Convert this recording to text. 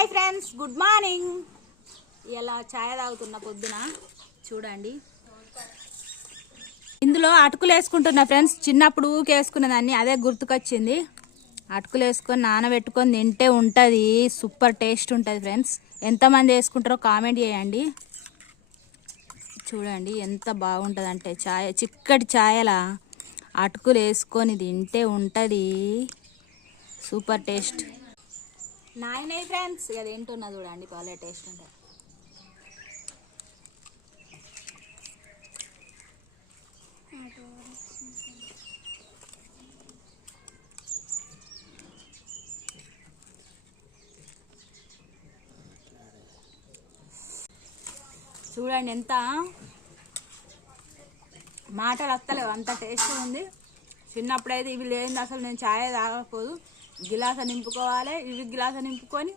Hi friends, good morning. ఇలా ఛాయ్ తాగుతున్న పొద్దున చూడండి. ఇందులో అటుకులు వేసుకుంటున్నా ఫ్రెండ్స్. చిన్నప్పుడు వేసుకునేదాన్ని, అదే గుర్తుకొచ్చింది. అటుకులు వేసుకొని నానబెట్టుకొని తింటే ఉంటుంది, సూపర్ టేస్ట్ ఉంటుంది ఫ్రెండ్స్. ఎంతమంది వేసుకుంటారో కామెంట్ చేయండి. చూడండి ఎంత బాగుంటుంది అంటే ఛాయ్, చిక్కటి ఛాయలా అటుకులు వేసుకొని తింటే ఉంటుంది సూపర్ టేస్ట్. నాయనయ్య ఫ్రెండ్స్, ఇక తింటున్నా చూడండి, భలే టేస్ట్ ఉంటుంది. చూడండి ఎంత మాటలు వస్తలేవు, అంత టేస్ట్ ఉంది. చిన్నప్పుడైతే ఇవి లేని అసలు నేను ఛాయ్ తాగకపోదు. గిలాస నింపుకోవాలి, ఇవి గిలాస నింపుకొని